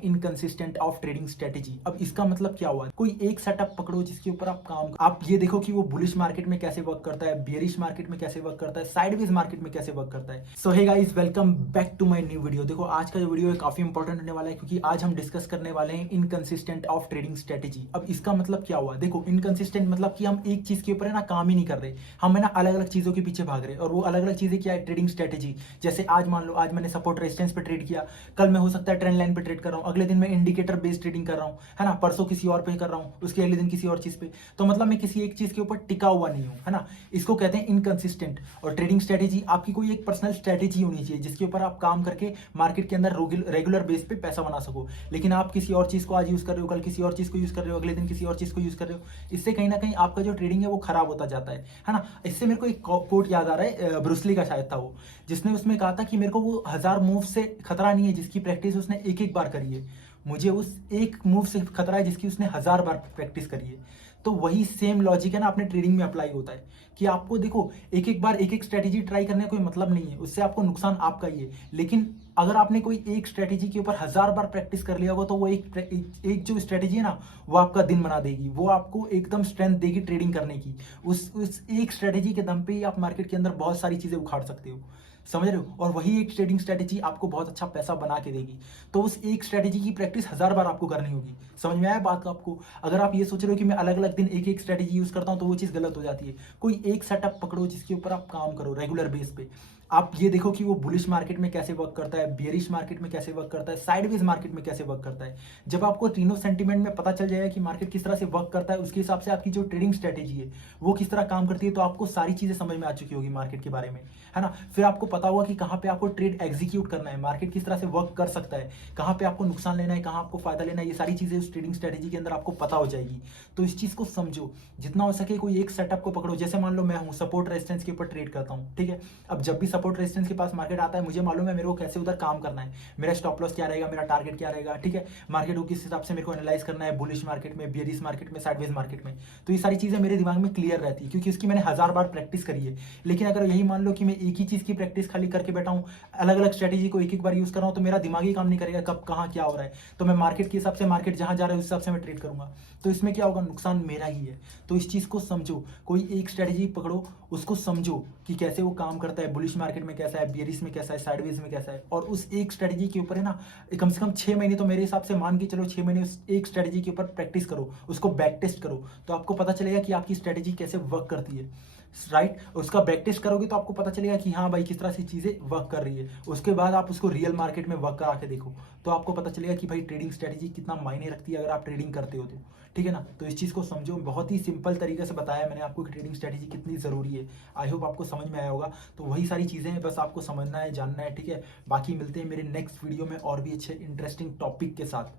Inconsistent of trading strategy. अब इसका मतलब क्या हुआ? कोई एक सेटअप पकड़ो जिसके ऊपर आप ये देखो कि वो बुलिश मार्केट में कैसे वर्क करता है, बियरिश मार्केट में कैसे वर्क करता है, साइडवेज मार्केट में कैसे वर्क करता है। So hey guys, welcome back to my new video. देखो आज का जो वीडियो है काफी इंपॉर्टेंट होने वाला है क्योंकि आज हम डिस्कस करने वाले हैं इनकंसिस्टेंट ऑफ ट्रेडिंग स्ट्रेटेजी। अब इसका मतलब क्या हुआ? देखो इनकंसिस्टेंट मतलब कि हम एक चीज के ऊपर है ना काम ही नहीं कर रहे, हम है ना अलग अलग चीजों के पीछे भाग रहे हैं। और वो अलग अलग चीजें क्या है? Trading strategy. जैसे आज मान लो आज मैंने सपोर्ट रेजिस्टेंस पे ट्रेड किया, कल मैं हो सकता है ट्रेंड लाइन पे ट्रेड कर रहा हूं, अगले दिन मैं इंडिकेटर बेस्ड ट्रेडिंग कर रहा हूं, है ना, परसों किसी और पे कर रहा हूं, उसके अगले दिन किसी और चीज पे। तो मतलब मैं किसी एक चीज के ऊपर टिका हुआ नहीं हूं, है ना। इसको कहते हैं इनकंसिस्टेंट। और ट्रेडिंग स्ट्रेटेजी, आपकी कोई एक पर्सनल स्ट्रेटेजी होनी चाहिए जिसके ऊपर आप काम करके मार्केट के अंदर रेगुलर बेस पे पैसा बना सको। लेकिन आप किसी और चीज को आज यूज कर रहे हो, कल किसी और चीज को यूज कर रहे हो, अगले दिन किसी और चीज को यूज कर रहे हो, इससे कहीं ना कहीं आपका जो ट्रेडिंग है वो खराब होता जाता है ना। इससे मेरे को एक कोट याद आ रहा है, ब्रूसली का शायद था वो, जिसने उसमें कहा था कि मेरे को वो 1000 मूव से खतरा नहीं है जिसकी प्रैक्टिस उसने एक एक बार करी है, मुझे उस एक मूव से खतरा है जिसकी उसने 1000 बार प्रैक्टिस करी है। तो वही सेम लॉजिक है ना, अपने ट्रेडिंग में अप्लाई होता है कि आपको देखो एक एक बार एक एक स्ट्रेटेजी ट्राई करने का कोई मतलब नहीं है, उससे आपको नुकसान आपका ही है। लेकिन अगर आपने कोई एक स्ट्रेटेजी के ऊपर 1000 बार प्रैक्टिस कर लिया होगा तो वो एक जो स्ट्रेटेजी है ना, वो आपका दिन बना देगी, वो आपको एकदम स्ट्रेंथ देगी ट्रेडिंग करने की। उस एक स्ट्रेटेजी के दम पे ही आप मार्केट के अंदर बहुत सारी चीजें उखाड़ सकते हो, समझ रहे हो। और वही एक ट्रेडिंग स्ट्रेटेजी आपको बहुत अच्छा पैसा बना के देगी। तो उस एक स्ट्रेटेजी की प्रैक्टिस 1000 बार आपको करनी होगी। समझ में आया बात आपको? अगर आप ये सोच रहे हो कि मैं अलग अलग दिन एक एक स्ट्रेटेजी यूज करता हूं तो वो चीज गलत हो जाती है। कोई एक सेटअप पकड़ो जिसके ऊपर आप काम करो रेगुलर बेस पे। आप ये देखो कि वो बुलिश मार्केट में कैसे वर्क करता है, बियरिश मार्केट में कैसे वर्क करता है, साइडवेज मार्केट में कैसे वर्क करता है। जब आपको तीनों सेंटीमेंट में पता चल जाएगा कि मार्केट किस तरह से वर्क करता है, उसके हिसाब से आपकी जो ट्रेडिंग स्ट्रेटेजी है वो किस तरह काम करती है, तो आपको सारी चीजें समझ में आ चुकी होगी मार्केट के बारे में, है ना। फिर आपको पता होगा कि कहाँ पे आपको ट्रेड एग्जीक्यूट करना है, मार्केट किस तरह से वर्क कर सकता है, कहाँ पे आपको नुकसान लेना है, कहाँ आपको फायदा लेना है, ये सारी चीजें उस ट्रेडिंग स्ट्रेटेजी के अंदर आपको पता हो जाएगी। तो इस चीज को समझो, जितना हो सके कोई एक सेटअप को पकड़ो। जैसे मान लो मैं हूँ सपोर्ट रेजिस्टेंस के ऊपर ट्रेड करता हूँ, ठीक है। अब जब भी सपोर्ट रेजिस्टेंस के पास मार्केट आता है, मुझे मालूम है मेरे को कैसे उधर काम करना है, मेरा स्टॉप लॉस क्या रहेगा, मेरा टारगेट क्या रहेगा, ठीक है। मार्केट को किस हिसाब से मेरे को एनालाइज करना है, बुलिश मार्केट में, बियरिश मार्केट में, साइडवेज मार्केट में। तो ये सारी चीजें मेरे दिमाग में क्लियर रहती है क्योंकि इसकी मैंने 1000 बार प्रैक्टिस करी है। लेकिन अगर यही मान लो कि मैं एक ही चीज की प्रैक्टिस खाली करके बैठा हूँ, अलग अलग स्ट्रेटेजी को एक एक बार यूज कर रहा हूँ, तो मेरा दिमाग ही काम नहीं करेगा कब कहाँ क्या हो रहा है। तो मैं मार्केट के हिसाब से, मार्केट जहां जा रहा है उस हिसाब से मैं ट्रेड करूंगा, तो इसमें क्या होगा? नुकसान मेरा ही है। तो इस चीज को समझो, कोई एक स्ट्रेटेजी पकड़ो, उसको समझो कि कैसे वो काम करता है, बुलिश मार्केट में कैसा है, बियरिश में कैसा है, साइडवेज में कैसा है। और उस एक स्ट्रेटेजी के ऊपर है ना कम से कम 6 महीने, तो मेरे हिसाब से मान के चलो 6 महीने उस एक स्ट्रेटेजी के ऊपर प्रैक्टिस करो, उसको बैक टेस्ट करो, तो आपको पता चलेगा कि आपकी स्ट्रेटेजी कैसे वर्क करती है, राइट। उसका बैक टेस्ट करोगे तो आपको पता चलेगा कि हाँ भाई किस तरह से चीजें वर्क कर रही है। उसके बाद आप उसको रियल मार्केट में वर्क करा के देखो, तो आपको पता चलेगा कि भाई ट्रेडिंग स्ट्रेटेजी कितना मायने रखती है अगर आप ट्रेडिंग करते हो तो, ठीक है ना। तो इस चीज को समझो, बहुत ही सिंपल तरीके से बताया मैंने आपको कि ट्रेडिंग स्ट्रेटेजी कितनी जरूरी है। आई होप आपको समझ में आया होगा। तो वही सारी चीजें हैं, बस आपको समझना है, जानना है, ठीक है। बाकी मिलते हैं मेरे नेक्स्ट वीडियो में और भी अच्छे इंटरेस्टिंग टॉपिक के साथ।